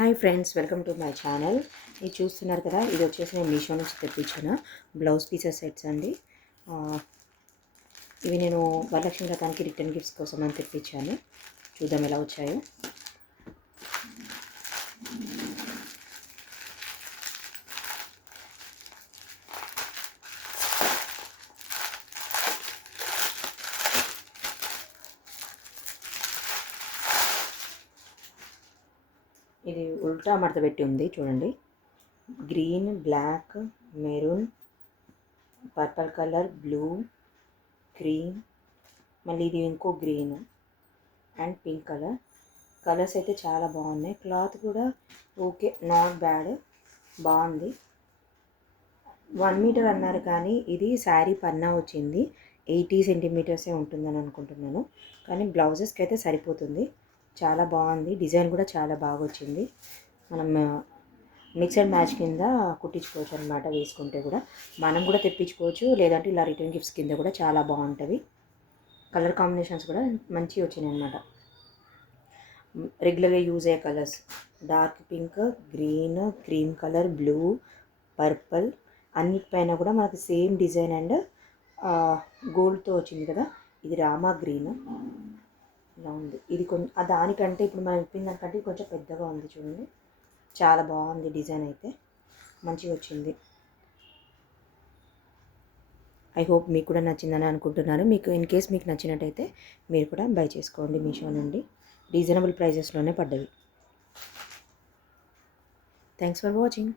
Hi friends, welcome to my channel. ఇది చూస్తున్నారు కదా, ఇది వచ్చేసి నేను మీషో నుంచి తెప్పించిన బ్లౌజ్ పీసెస్ సెట్స్ అండి. ఇవి నేను వరలక్ష్మి వ్రతానికి రిటర్న్ గిఫ్ట్స్ కోసం అని తెప్పించాను. చూద్దాం ఎలా వచ్చాయో. ఇది ఉల్టా మడత పెట్టి ఉంది చూడండి. Green, black, maroon, purple colour, blue, cream, మళ్ళీ ఇది ఇంకో గ్రీన్ అండ్ పింక్ కలర్స్ అయితే చాలా బాగున్నాయి. క్లాత్ కూడా ఓకే, నాట్ బ్యాడ్, బాగుంది. 1 మీటర్ అన్నారు కానీ ఇది శారీ పన్నా వచ్చింది 80 సెంటీమీటర్సే ఉంటుందని అనుకుంటున్నాను. కానీ బ్లౌజెస్కి అయితే సరిపోతుంది. చాలా బాగుంది. డిజైన్ కూడా చాలా బాగా వచ్చింది. మనం మిక్స్ అండ్ మ్యాచ్ కింద కుట్టించుకోవచ్చు అనమాట. వేసుకుంటే కూడా మనం కూడా తెప్పించుకోవచ్చు, లేదంటే ఇలా రిటర్న్ గిఫ్ట్స్ కింద కూడా చాలా బాగుంటుంది. కలర్ కాంబినేషన్స్ కూడా మంచిగా వచ్చినాయి అనమాట. రెగ్యులర్గా యూజ్ అయ్యే colours dark pink, green, cream colour, blue, purple, అన్నిటిపైన కూడా మనకి సేమ్ డిజైన్ అండ్ గోల్డ్తో వచ్చింది కదా. ఇది రామా గ్రీన్ ఇలా ఉంది. ఇది కొంచెం దానికంటే ఇప్పుడు మనం ఇప్పిన దానికంటే కొంచెం పెద్దగా ఉంది చూడండి. చాలా బాగుంది. డిజైన్ అయితే మంచిగా వచ్చింది. ఐ హోప్ మీకు కూడా నచ్చిందని అనుకుంటున్నాను. మీకు ఇన్ కేస్ మీకు నచ్చినట్టయితే మీరు కూడా బై చేసుకోండి మీషో నుండి. రీజనబుల్ ప్రైజెస్లోనే పడ్డవి. Thanks for watching.